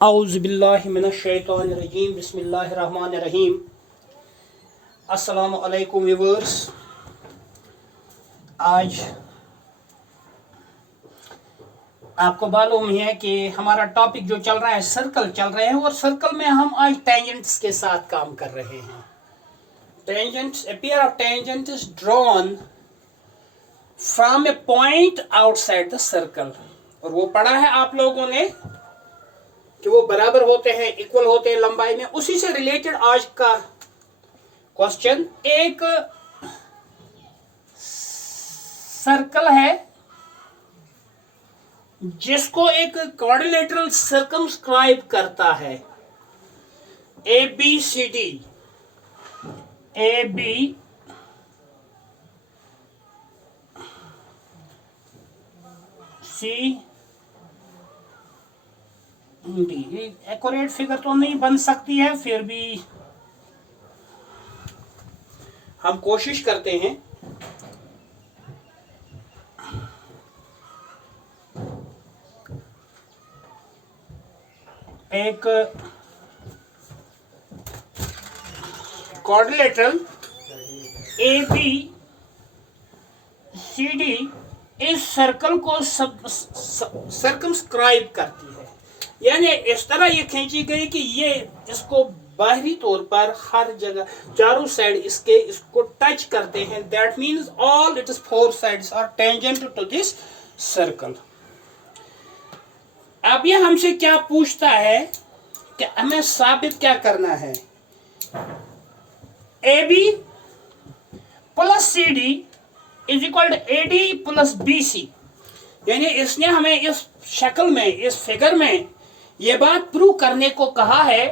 औज़ुबिल्लाहि मिनश्शैतानिर्रजीम बिस्मिल्लाहिर्रहमानिर्रहीम। अस्सलामु अलैकुम व्यूअर्स। आज आपको मालूम है कि हमारा टॉपिक जो चल रहा है सर्कल चल रहे हैं, और सर्कल में हम आज टेंजेंट्स के साथ काम कर रहे हैं। Tangents, a pair of tangents is drawn from a point outside the circle। और वो पढ़ा है आप लोगों ने कि वो बराबर होते हैं, इक्वल होते हैं लंबाई में। उसी से रिलेटेड आज का क्वेश्चन, एक सर्कल है जिसको एक क्वाड्रिलेटरल सर्कमस्क्राइब करता है। A B C D, A B C D. Accurate figure तो नहीं बन सकती है, फिर भी हम कोशिश करते हैं। एक quadrilateral A B C D इस सर्कल को सर्कमस्क्राइब करती है, यानी इस तरह ये खींची गई कि ये इसको बाहरी तौर पर हर जगह चारों साइड इसको टच करते हैं। That means all it is four sides are tangent to this circle. अब ये हमसे क्या पूछता है कि हमें साबित क्या करना है। A B plus C D is equal to A D plus B C. यानी इसने हमें इस शक्ल में, इस फिगर में यह बात प्रूव करने को कहा है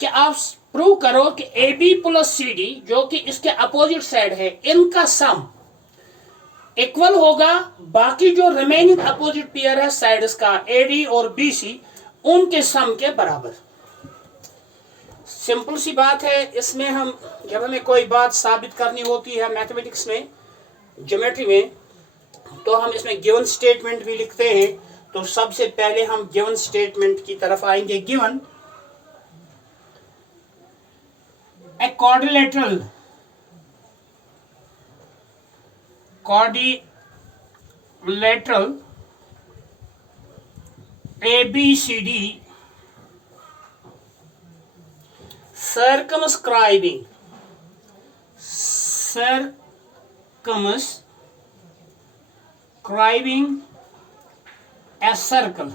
कि आप प्रूव करो कि A B plus C D, जो कि इसके अपोजिट साइड है, इनका सम इक्वल होगा बाकी जो रिमेनिंग अपोजिट पेयर है साइड्स का, ए डी और बी सी, उनके सम के बराबर। सिंपल सी बात है। इसमें हम जब हमें कोई बात साबित करनी होती है मैथमेटिक्स में, ज्योमेट्री में, तो हम इसमें गिवन स्टेटमेंट भी लिखते हैं। तो सबसे पहले हम गिवन स्टेटमेंट की तरफ आएंगे। Given a quadrilateral ABCD circumscribing a circle,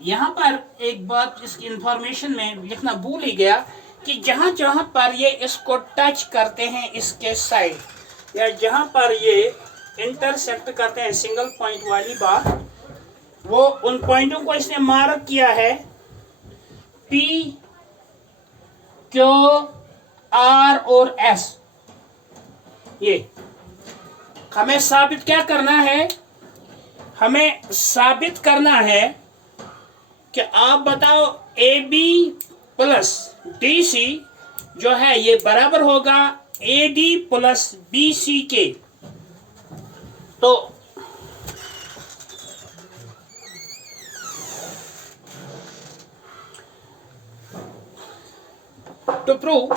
यहां पर एक बात इस इंफॉर्मेशन में लिखना भूल ही गया कि जहां जहां पर ये इसको टच करते हैं, इसके साइड, या जहां पर ये इंटरसेक्ट करते हैं सिंगल पॉइंट वाली बात, वो उन पॉइंटों को इसने मार्क किया है P, Q, R और S। ये हमें साबित क्या करना है? हमें साबित करना है कि आप बताओ A B plus D C जो है ये बराबर होगा A D plus B C के। तो टू प्रूव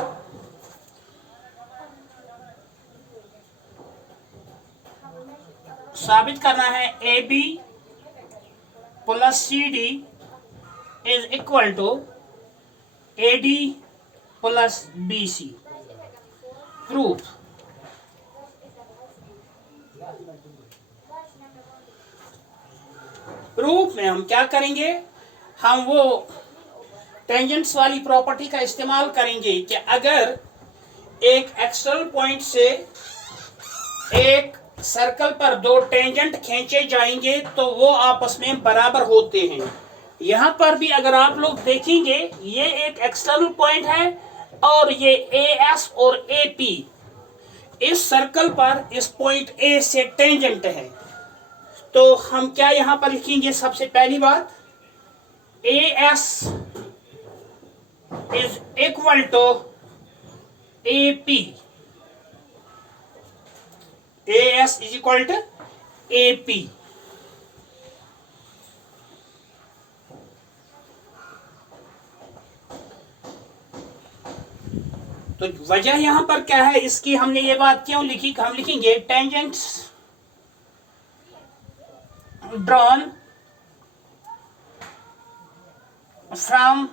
साबित करना है A B plus C D is equal to A D plus B C. Proof. Proof में हम क्या करेंगे? हम वो टेंजेंट्स वाली प्रॉपर्टी का इस्तेमाल करेंगे कि अगर एक एक्सटर्नल पॉइंट से एक सर्कल पर दो टेंजेंट खींचे जाएंगे तो वो आपस में बराबर होते हैं। यहां पर भी अगर आप लोग देखेंगे, ये एक एक्सटर्नल पॉइंट है और ये ए एस और ए पी इस सर्कल पर इस पॉइंट ए से टेंजेंट है। तो हम क्या यहां पर लिखेंगे? सबसे पहली बात, A S is equal to A P. AS is equal to AP। तो वजह यहां पर क्या है इसकी, हमने ये बात क्यों लिखी, हम लिखेंगे tangents drawn from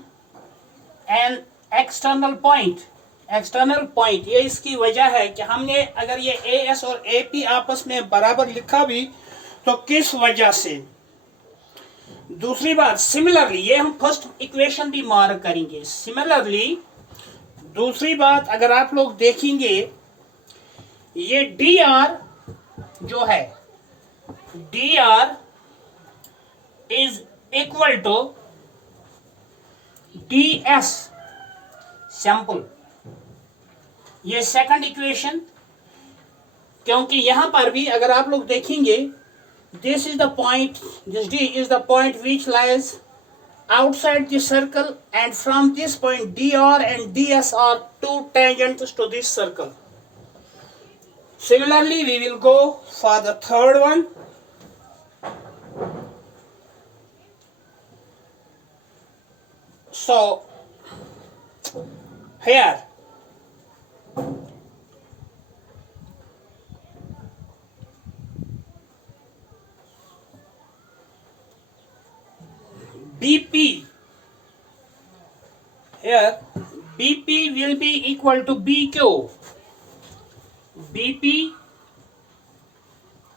an external point, external point, ये इसकी वजह है कि हमने अगर ये ए एस और ए पी आपस में बराबर लिखा भी तो किस वजह से। दूसरी बात, सिमिलरली, ये हम फर्स्ट इक्वेशन भी मार्क करेंगे। सिमिलरली दूसरी बात अगर आप लोग देखेंगे, ये डी आर जो है, D R is equal to D S sample, ये सेकंड इक्वेशन, क्योंकि यहां पर भी अगर आप लोग देखेंगे, this is the point, this D is the point which lies outside the circle, and from this point dr and ds are two tangents to this circle. Similarly we will go for the third one. So here BP, here BP will be equal to BQ. BP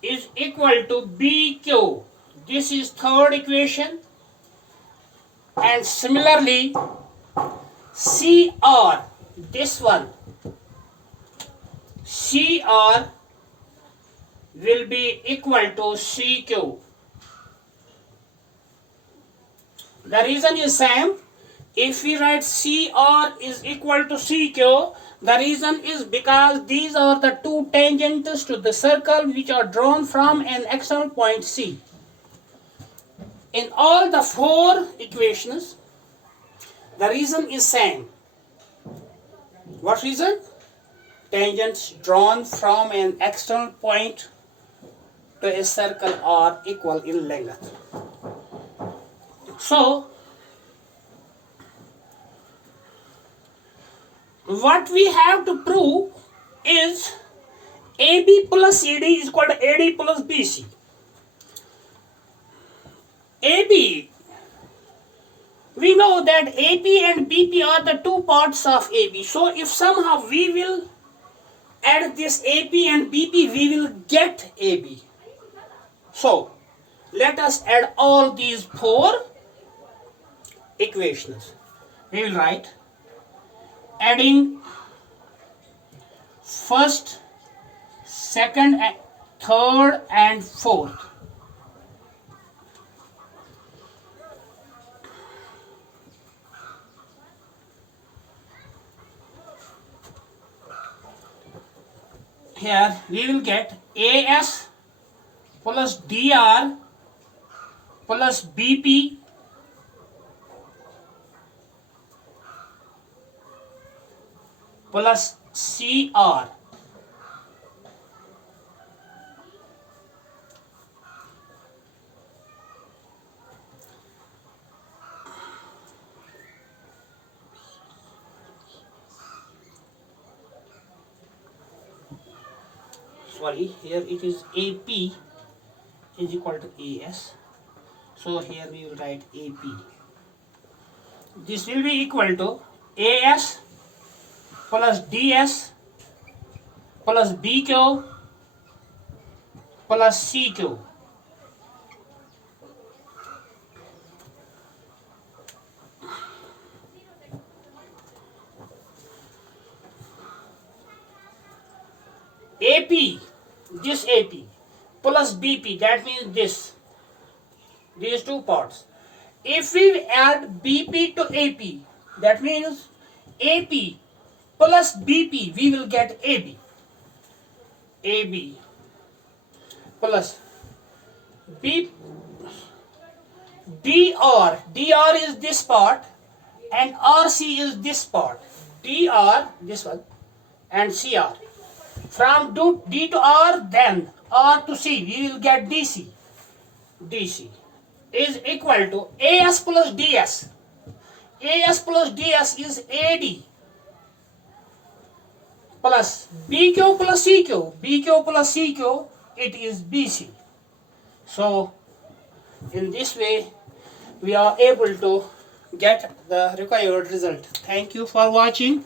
is equal to BQ. This is third equation. And similarly CR, this one, CR will be equal to CQ. The reason is same. If we write CR is equal to CQ, the reason is because these are the two tangents to the circle which are drawn from an external point C. In all the four equations, the reason is same. What reason? Tangents drawn from an external point to a circle are equal in length. So, what we have to prove is AB plus CD is equal to AD plus BC. AB, we know that AP and BP are the two parts of AB. So, if somehow we will add this AP and BP, we will get AB. So, let us add all these four equations. We will write adding first, second, third and fourth. Here we will get AS plus DR plus BP plus CR. Sorry, here it is AP is equal to AS. So here we will write AP. This will be equal to AS plus DS plus BQ plus CQ. AP, this AP plus BP, that means this, these two parts. If we add BP to AP, that means AP plus BP, we will get AB. AB plus B, DR, DR is this part and RC is this part. DR, this one, and CR. From D to R, then R to C, we will get DC. DC is equal to AS plus DS. AS plus DS is AD. plus BQ plus CQ, BQ plus CQ, it is BC. So in this way we are able to get the required result. Thank you for watching.